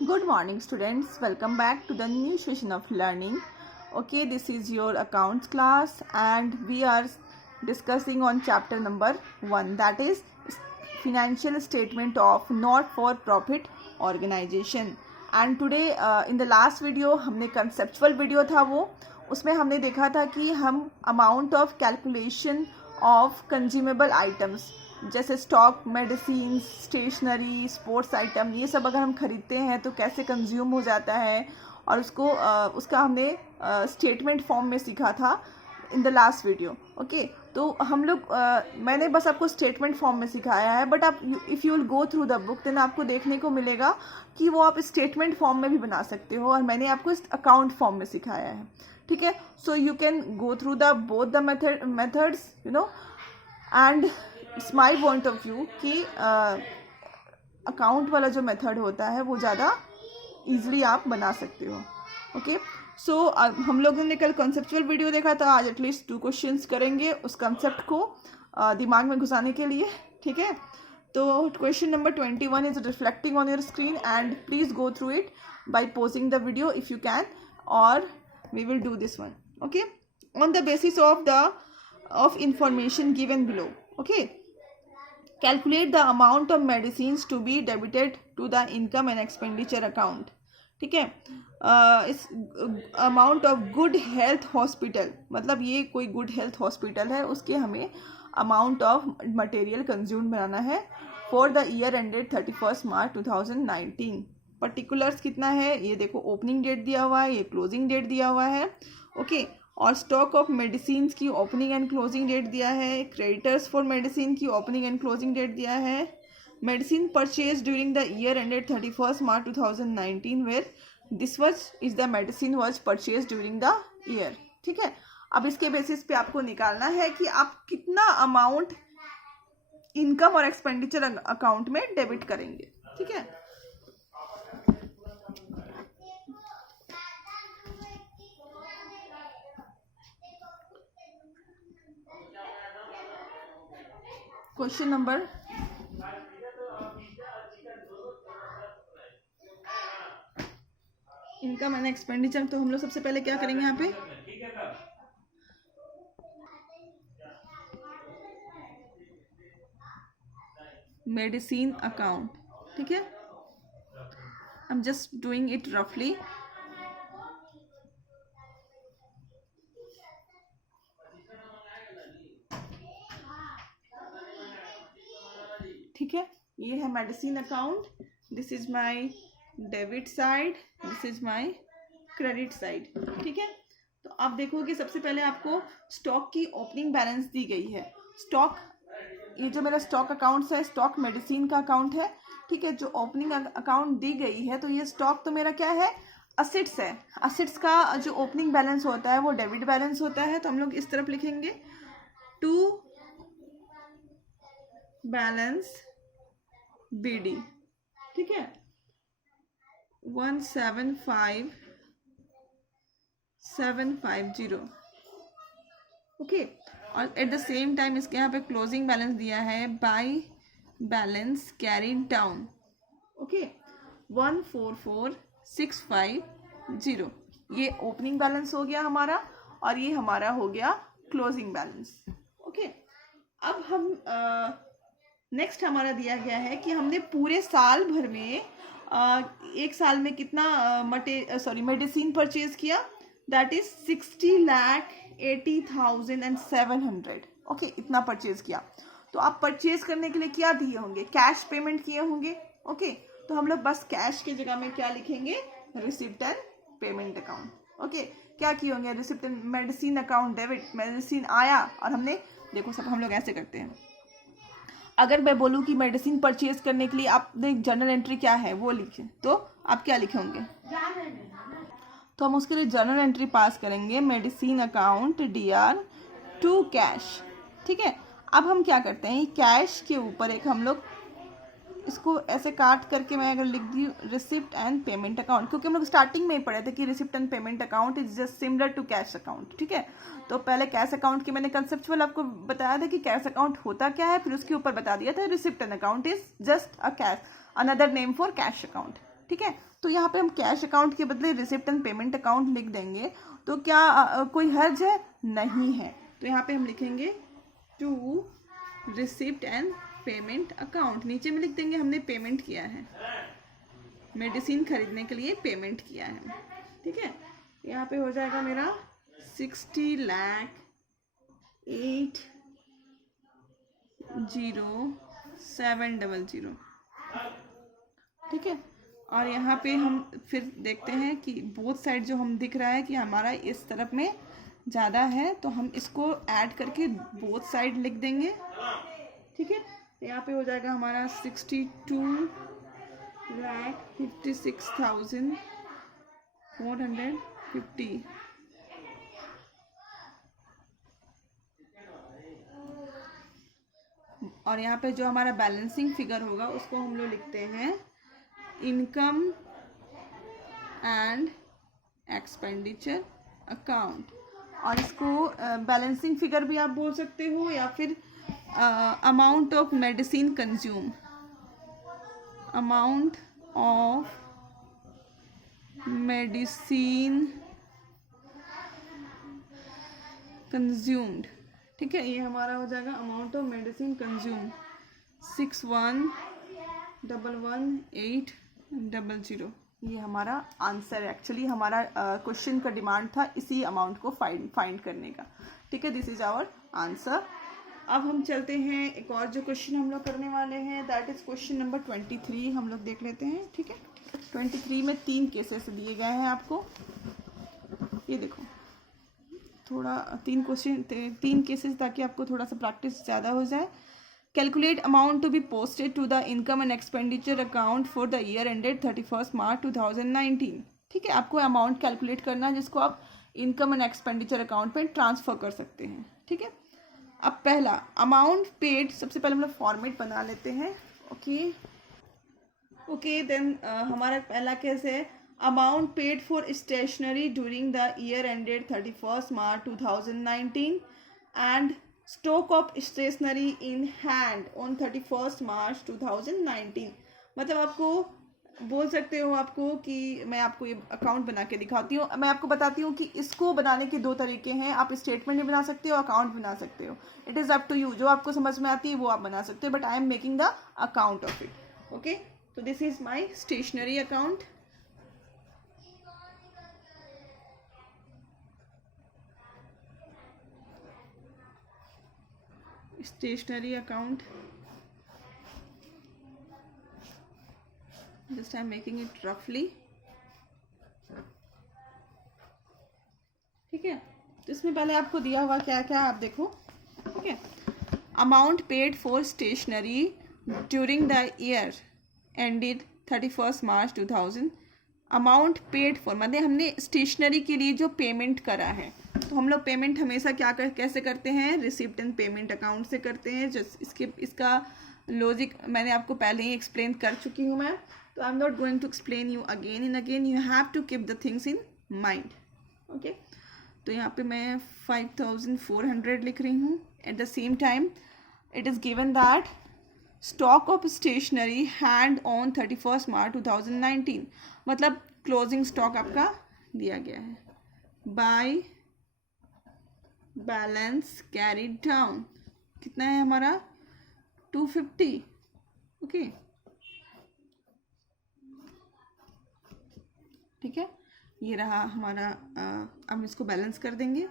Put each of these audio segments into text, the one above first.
Good morning, students. Welcome back to the new session of learning. Okay, this is your accounts class, and we are discussing on chapter number 1, that is financial statement of not for profit organization. And today in the last video हमने conceptual video था वो, उसमें हमने देखा था कि हम amount of calculation of consumable items जैसे stock, medicine, stationery, sports item, ये सब अगर हम खरीदते हैं तो कैसे कंज्यूम हो जाता है, और उसका हमने स्टेटमेंट फॉर्म में सीखा था in the last video. Okay, तो हम लोग मैंने बस आपको स्टेटमेंट फॉर्म में सिखाया है, बट आप if you will go through the book then आपको देखने को मिलेगा कि वो आप स्टेटमेंट फॉर्म में भी बना सकते हो, और मैंने आपको अकाउंट फॉर्म में सिखाया है. ठीक है, so you can go through the both the methods and it's my point of view कि अकाउंट वाला जो मेथड होता है वो ज़्यादा ईजिली आप बना सकते हो. ओके, सो हम लोगों ने कल कॉन्सेप्चुअल वीडियो देखा था, आज एटलीस्ट 2 क्वेश्चंस करेंगे उस कंसेप्ट को दिमाग में घुसाने के लिए. ठीक है, तो question number 21 is reflecting on your screen and please go through it by pausing the video if you can, और we will do this one. Okay, on the basis of information given below. Okay, calculate the amount of medicines to be debited to the income and expenditure account. ठीक है, इस amount of good health hospital, मतलब ये कोई good health hospital है, उसके हमें amount of material consume बनाना है for the year ended 31 March 2019. Particulars कितना है ये देखो, ओपनिंग डेट दिया हुआ है, ये क्लोजिंग डेट दिया हुआ है. ओके, और स्टॉक ऑफ मेडिसिन की ओपनिंग एंड क्लोजिंग डेट दिया है, क्रेडिटर्स फॉर मेडिसिन की ओपनिंग एंड क्लोजिंग डेट दिया है, medicine purchase during the year ended 31 March 2019 where this is the medicine was purchase during the year. ठीक है, अब इसके बेसिस पे आपको निकालना है कि आप कितना अमाउंट इनकम और एक्सपेंडिचर अकाउंट में डेबिट करेंगे. ठीक है, question number income and expenditure. तो हम लोग सबसे पहले क्या करेंगे यहाँ पे, मेडिसिन अकाउंट. ठीक है, I am just doing it रफली. ठीक है, ये है medicine account, this is my debit side, this is my credit side. ठीक है, तो आप देखोगे सबसे पहले आपको स्टॉक की ओपनिंग बैलेंस दी गई है. स्टॉक, ये जो मेरा स्टॉक अकाउंट्स है, स्टॉक मेडिसिन का अकाउंट है. ठीक है, जो ओपनिंग अकाउंट दी गई है, तो ये स्टॉक तो मेरा क्या है, असेट्स है. असेट्स का जो ओपनिंग बैलेंस होता है वो डेबिट बैलेंस होता है, तो हम लोग इस तरफ लिखेंगे टू बैलेंस BD. ठीक है, 175,750. ओके, और एट द सेम टाइम इसके यहाँ पे क्लोजिंग बैलेंस दिया है bye balance carried down. Okay, 144,650. ये ओपनिंग बैलेंस हो गया हमारा, और ये हमारा हो गया क्लोजिंग बैलेंस. ओके, अब हम नेक्स्ट हमारा दिया गया है कि हमने पूरे साल भर में एक साल में कितना मेडिसिन परचेज किया, दैट इज 60,80,700. ओके, इतना परचेज किया. तो आप परचेज करने के लिए क्या दिए होंगे, कैश पेमेंट किए होंगे. ओके, तो हम लोग बस कैश की जगह में क्या लिखेंगे, receipt and payment account. Okay, क्या किए होंगे, receipt and medicine account debit, medicine आया और हमने देखो सब हम लोग ऐसे करते हैं. अगर मैं बोलूँ कि मेडिसिन परचेज करने के लिए आपने जर्नल एंट्री क्या है वो लिखें, तो आप क्या लिखे होंगे, तो हम उसके लिए जर्नल एंट्री पास करेंगे, medicine account DR to cash. ठीक है, अब हम क्या करते हैं, कैश के ऊपर एक हम लोग इसको ऐसे काट करके मैं अगर लिख दी रिसिप्ट एंड पेमेंट अकाउंट, क्योंकि हम लोग स्टार्टिंग में ही पढ़े थे कि receipt and payment account is just similar to cash account. ठीक है, तो पहले कैश अकाउंट की मैंने कंसेप्चुअल आपको बताया था कि कैश अकाउंट होता क्या है, फिर उसके ऊपर बता दिया था receipt and account is just a cash, another name for cash account. ठीक है। तो यहाँ पे हम कैश अकाउंट के बदले रिसिप्ट एंड पेमेंट अकाउंट लिख देंगे, तो क्या कोई हर्ज है? नहीं है। तो यहाँ पे हम लिखेंगे to receipt and payment account, नीचे में लिख देंगे हमने पेमेंट किया है, मेडिसिन खरीदने के लिए पेमेंट किया है, ठीक है। यहाँ पे हो जाएगा मेरा 60,08,0700, ठीक है। और यहाँ पे हम फिर देखते हैं कि बोथ साइड जो हम दिख रहा है कि हमारा इस तरफ में ज़्यादा है, तो हम इसको ऐड करके बोथ साइड लिख देंगे, ठीक है। तो यहाँ पे हो जाएगा हमारा 62,56,450, और यहाँ पे जो हमारा बैलेंसिंग फिगर होगा उसको हम लोग लिखते हैं इनकम एंड एक्सपेंडिचर अकाउंट, और इसको बैलेंसिंग फिगर भी आप बोल सकते हो, या फिर amount of medicine consume, amount of medicine consumed, ठीक है। ये हमारा हो जाएगा अमाउंट ऑफ मेडिसिन कंज्यूम 61,11,800, ये हमारा आंसर है। एक्चुअली हमारा क्वेश्चन का डिमांड था इसी अमाउंट को फाइंड करने का, ठीक है। This is our answer. अब हम चलते हैं एक और जो क्वेश्चन हम लोग करने वाले हैं, दैट इज क्वेश्चन नंबर 23 हम लोग देख लेते हैं, ठीक है। 23 में 3 केसेस दिए गए हैं आपको, ये देखो, थोड़ा 3 केसेस ताकि आपको थोड़ा सा प्रैक्टिस ज़्यादा हो जाए। Calculate amount to be posted to the income and expenditure account for the year ended 31 March 2019, ठीक है। आपको अमाउंट कैलकुलेट करना है जिसको आप इनकम एंड एक्सपेंडिचर अकाउंट में ट्रांसफ़र कर सकते हैं, ठीक है। अब पहला अमाउंट पेड, सबसे पहले हम लोग फॉर्मेट बना लेते हैं, ओके देन हमारा पहला केस है amount paid for stationery during the year ended 31 March 2019 and stock of stationery in hand on 31 March 2019। मतलब आपको बोल सकते हो आपको कि मैं आपको ये अकाउंट बना के दिखाती हूँ, मैं आपको बताती हूँ कि इसको बनाने के 2 तरीके हैं, आप स्टेटमेंट भी बना सकते हो, अकाउंट बना सकते हो, it is up to you, जो आपको समझ में आती है वो आप बना सकते हो, but I am making the account of it, okay. तो this is my stationery account, stationery account, just I'm making it roughly, ठीक है। तो इसमें पहले आपको दिया हुआ क्या क्या आप देखो, ठीक है। Amount paid for stationery during the year ended 31 March 2000, amount paid for मतलब हमने स्टेशनरी के लिए जो पेमेंट करा है, तो हम लोग पेमेंट हमेशा कैसे करते हैं, रिसिप्ट एंड पेमेंट अकाउंट से करते हैं। जो इसका लॉजिक मैंने आपको पहले ही एक्सप्लेन कर चुकी हूँ मैं, तो I am not going to explain you again and again, you have to keep the things in mind, okay. तो यहाँ पे मैं 5,400 लिख रही हूँ। At the same time it is given that stock of stationery hand on 31 March 2019, मतलब closing stock आपका दिया गया है। बाय बैलेंस कैरीड डाउन कितना है हमारा 250, ओके, ठीक है। ये रहा हमारा, हम इसको बैलेंस कर देंगे,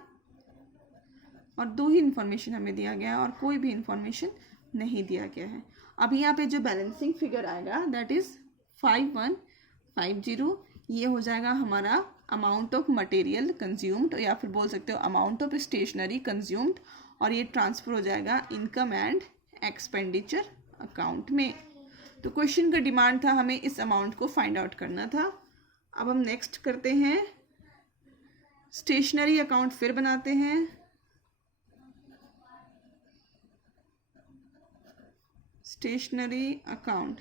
और 2 ही इन्फॉर्मेशन हमें दिया गया है और कोई भी इन्फॉर्मेशन नहीं दिया गया है। अब यहाँ पे जो बैलेंसिंग फिगर आएगा दैट इज़ 5150, ये हो जाएगा हमारा अमाउंट ऑफ मटेरियल कंज्यूम्ड, या फिर बोल सकते हो अमाउंट ऑफ स्टेशनरी कंज्यूम्ड, और ये ट्रांसफ़र हो जाएगा इनकम एंड एक्सपेंडिचर अकाउंट में। तो क्वेश्चन का डिमांड था हमें इस अमाउंट को फाइंड आउट करना था। अब हम नेक्स्ट करते हैं स्टेशनरी अकाउंट, फिर बनाते हैं stationery account.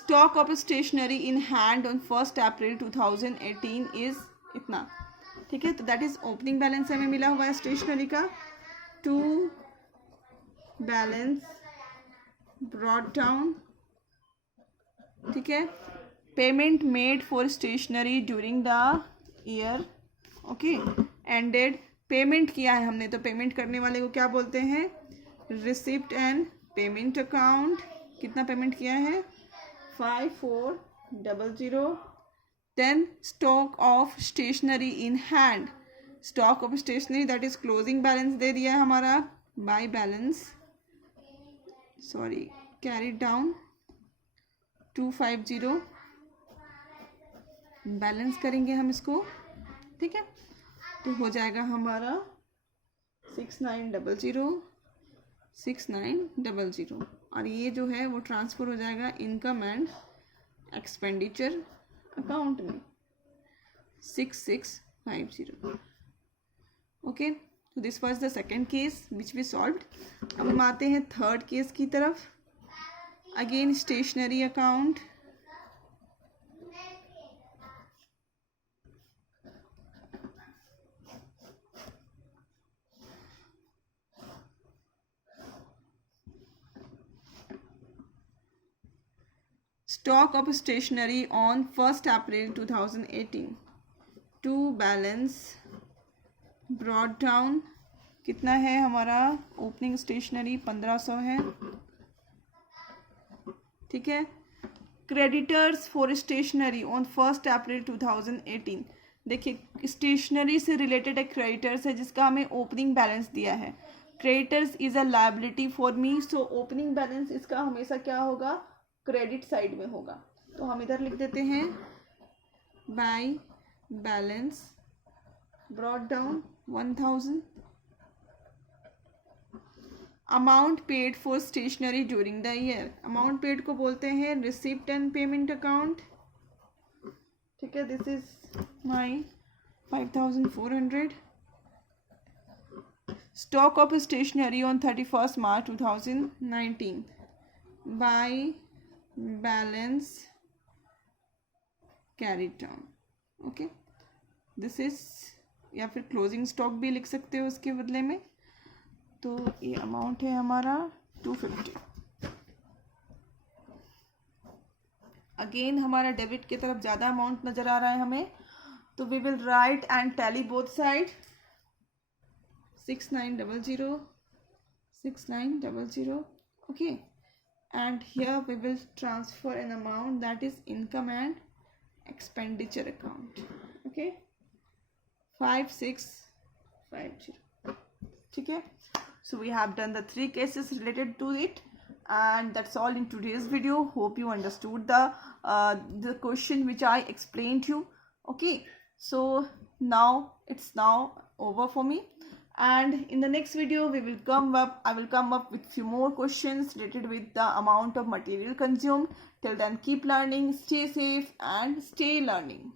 Stock of stationery in hand on 1 April 2018 is इतना, ठीक है। तो दैट इज ओपनिंग बैलेंस हमें मिला हुआ है स्टेशनरी का। टू बैलेंस ब्रॉट डाउन, ठीक है। Payment made for stationery during the year, okay, ended. Payment किया है हमने, तो पेमेंट करने वाले को क्या बोलते हैं, रिसिप्ट एंड पेमेंट अकाउंट। कितना पेमेंट किया है, 5400। Then stock of stationery in hand, stock of stationery that is closing balance दे दिया है हमारा by balance, sorry carry down 250। Balance करेंगे हम इसको, ठीक है। तो हो जाएगा हमारा 6900 और ये जो है वो ट्रांसफ़र हो जाएगा इनकम एंड एक्सपेंडिचर अकाउंट में 6650। ओके, तो this was the second case which we solved. अब हम आते हैं थर्ड केस की तरफ। Again stationery account, stock of stationery on 1 April 2018 to balance brought down. कितना है हमारा, ओपनिंग स्टेशनरी 1500 है, ठीक है। Creditors for stationery on 1 April 2018, देखिए स्टेशनरी से रिलेटेड एक क्रेडिटर्स है जिसका हमें ओपनिंग बैलेंस दिया है। Creditors is a liability for me, so opening balance इसका हमेशा क्या होगा, क्रेडिट साइड में होगा। तो हम इधर लिख देते हैं by balance brought down 1000। Amount paid for stationery during the year, amount paid को बोलते हैं रिसिप्ट एंड पेमेंट अकाउंट, ठीक है। This is my 5400। Stock of stationery on 31 March 2019 by balance carried down, okay. This is, या फिर closing stock भी लिख सकते हो उसके बदले में। तो ये अमाउंट है हमारा 250। अगेन हमारा डेबिट की तरफ ज़्यादा अमाउंट नज़र आ रहा है हमें, तो we will write and tally both side 6900 okay, and here we will transfer an amount that is income and expenditure account, okay, 5650, ठीक है। So we have done the 3 cases related to it, and that's all in today's video. Hope you understood the question which I explained to you, okay. So now it's now over for me, and in the next video I will come up with few more questions related with the amount of material consumed. Till then, keep learning, stay safe and stay learning.